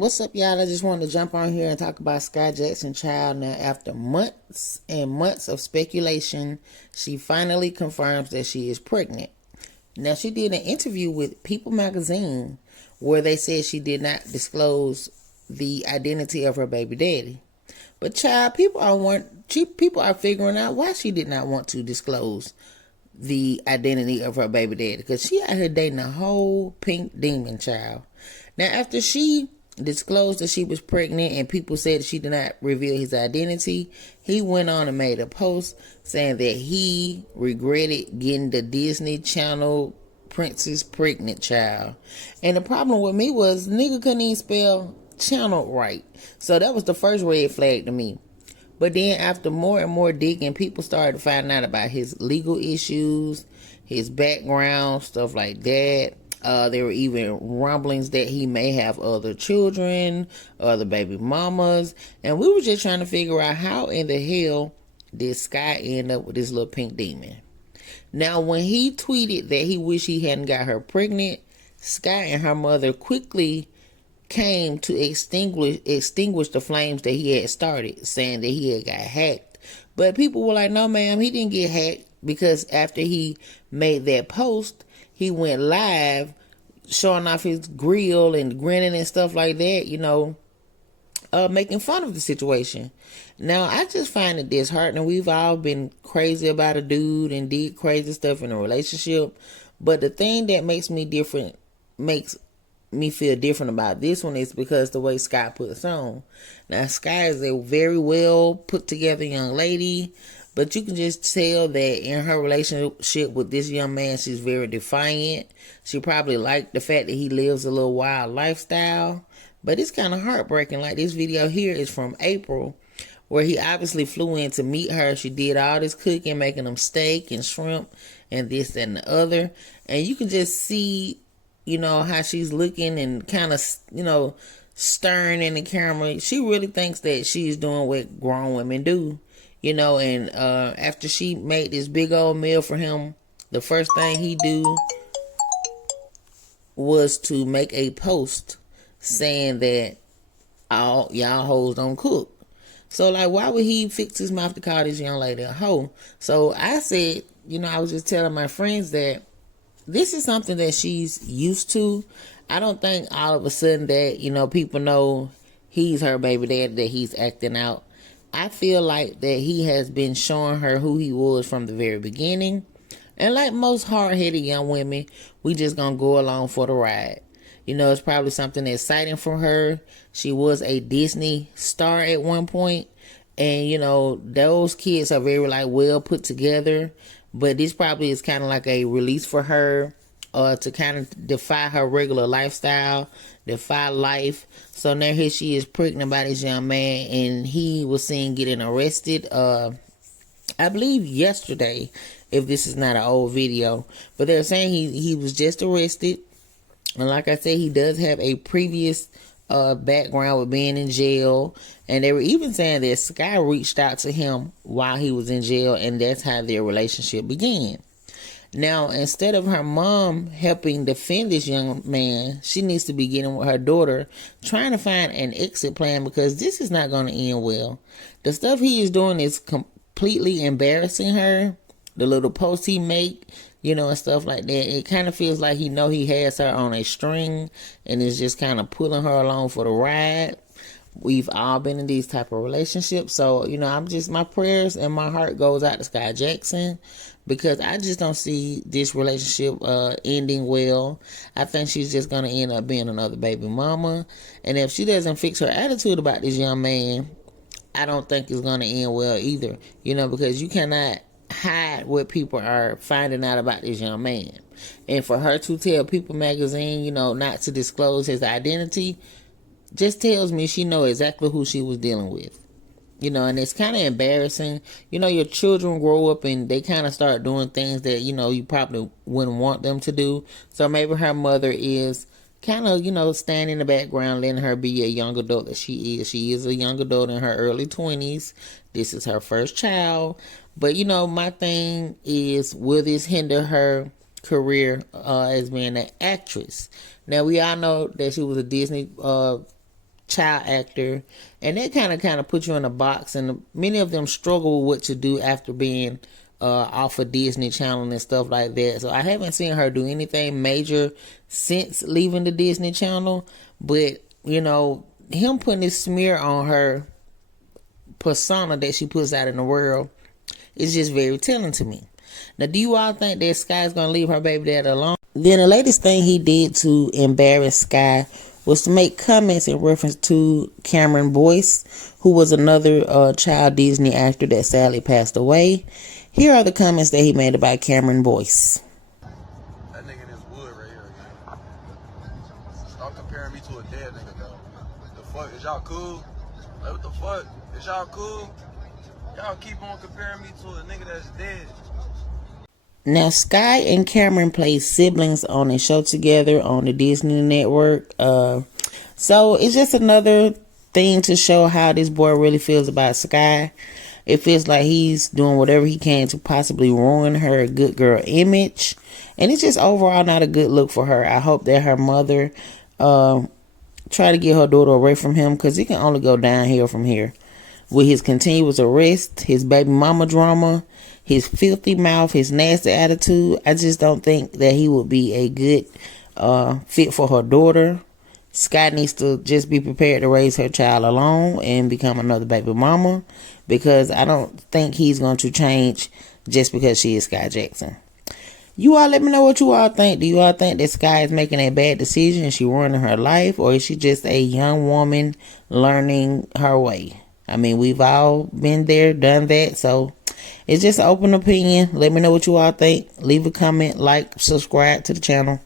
What's up, y'all? I just wanted to jump on here and talk about Skai Jackson child. Now, after months and months of speculation, she finally confirms that she is pregnant. Now, she did an interview with People magazine where they said she did not disclose the identity of her baby daddy. But child, people are figuring out why she did not want to disclose the identity of her baby daddy, because she out here dating a whole pink demon child. Now, after she disclosed that she was pregnant and people said she did not reveal his identity, he went on and made a post saying that he regretted getting the Disney Channel princess pregnant child. And the problem with me was nigga couldn't even spell channel right. So that was the first red flag to me. But then after more and more digging, people started to find out about his legal issues, his background, stuff like that. There were even rumblings that he may have other children, other baby mamas. And we were just trying to figure out how in the hell did Skai end up with this little pink demon. Now, when he tweeted that he wished he hadn't got her pregnant, Skai and her mother quickly came to extinguish the flames that he had started, saying that he had got hacked. But people were like, no ma'am, he didn't get hacked, because after he made that post, he went live showing off his grill and grinning and stuff like that, making fun of the situation. Now, I just find it disheartening. We've all been crazy about a dude and did crazy stuff in a relationship. But the thing that makes me feel different about this one is because the way Skai puts on. Now, Skai is a very well put together young lady, but you can just tell that in her relationship with this young man, she's very defiant. She probably liked the fact that he lives a little wild lifestyle, but it's kind of heartbreaking. Like, this video here is from April, where he obviously flew in to meet her. She did all this cooking, making them steak and shrimp and this and the other, and you can just see how she's looking and kind of, stern in the camera. She really thinks that she's doing what grown women do, and after she made this big old meal for him, the first thing he do was to make a post saying that all y'all hoes don't cook. So, like, why would he fix his mouth to call this young lady a hoe? So I said, I was just telling my friends that this is something that she's used to. I don't think all of a sudden that, people know he's her baby daddy, that he's acting out. I feel like that he has been showing her who he was from the very beginning. And like most hard-headed young women, we just gonna go along for the ride. It's probably something exciting for her. She was a Disney star at one point. And, those kids are very, well put together. But this probably is kind of like a release for her to kind of defy her regular lifestyle, defy life. So now here she is pregnant by this young man, and he was seen getting arrested, I believe yesterday, if this is not an old video. But they're saying he was just arrested. And like I said, he does have a previous background with being in jail, and they were even saying that Skai reached out to him while he was in jail, and that's how their relationship began. Now, instead of her mom helping defend this young man, she needs to be getting with her daughter, trying to find an exit plan, because this is not going to end well. The stuff he is doing is completely embarrassing her. The little posts he make, and stuff like that. It kind of feels like he has her on a string and is just kind of pulling her along for the ride. We've all been in these type of relationships. So, my prayers and my heart goes out to Skai Jackson, because I just don't see this relationship ending well. I think she's just going to end up being another baby mama. And if she doesn't fix her attitude about this young man, I don't think it's going to end well either. Because you cannot hide what people are finding out about this young man. And for her to tell People magazine, not to disclose his identity, just tells me she knows exactly who she was dealing with. And it's kind of embarrassing. Your children grow up and they kind of start doing things that, you probably wouldn't want them to do. So maybe her mother is kind of, standing in the background, letting her be a young adult that she is. She is a young adult in her early 20s. This is her first child. But, my thing is, will this hinder her career as being an actress? Now, we all know that she was a Disney child actor, and that kind of put you in a box. And many of them struggle with what to do after being off of Disney Channel and stuff like that. So I haven't seen her do anything major since leaving the Disney Channel. But you know, him putting this smear on her persona that she puts out in the world is just very telling to me. Now, do you all think that Sky's gonna leave her baby dad alone? Then the latest thing he did to embarrass Sky was to make comments in reference to Cameron Boyce, who was another child Disney actor that sadly passed away. Here are the comments that he made about Cameron Boyce. That nigga in his wood right here, man. Stop comparing me to a dead nigga, though. The fuck? Is y'all cool? Like, what the fuck? Is y'all cool? Y'all keep on comparing me to a nigga that's dead. Now, Sky and Cameron played siblings on a show together on the Disney Network. So it's just another thing to show how this boy really feels about Sky. It feels like he's doing whatever he can to possibly ruin her good girl image. And it's just overall not a good look for her. I hope that her mother try to get her daughter away from him, because it can only go downhill from here. With his continuous arrest, his baby mama drama, his filthy mouth, his nasty attitude, I just don't think that he would be a good fit for her daughter. Sky needs to just be prepared to raise her child alone and become another baby mama, because I don't think he's going to change just because she is Skai Jackson. You all let me know what you all think. Do you all think that Sky is making a bad decision and she ruining her life, or is she just a young woman learning her way? I mean, we've all been there, done that, so it's just an open opinion. Let me know what you all think. Leave a comment, like, subscribe to the channel.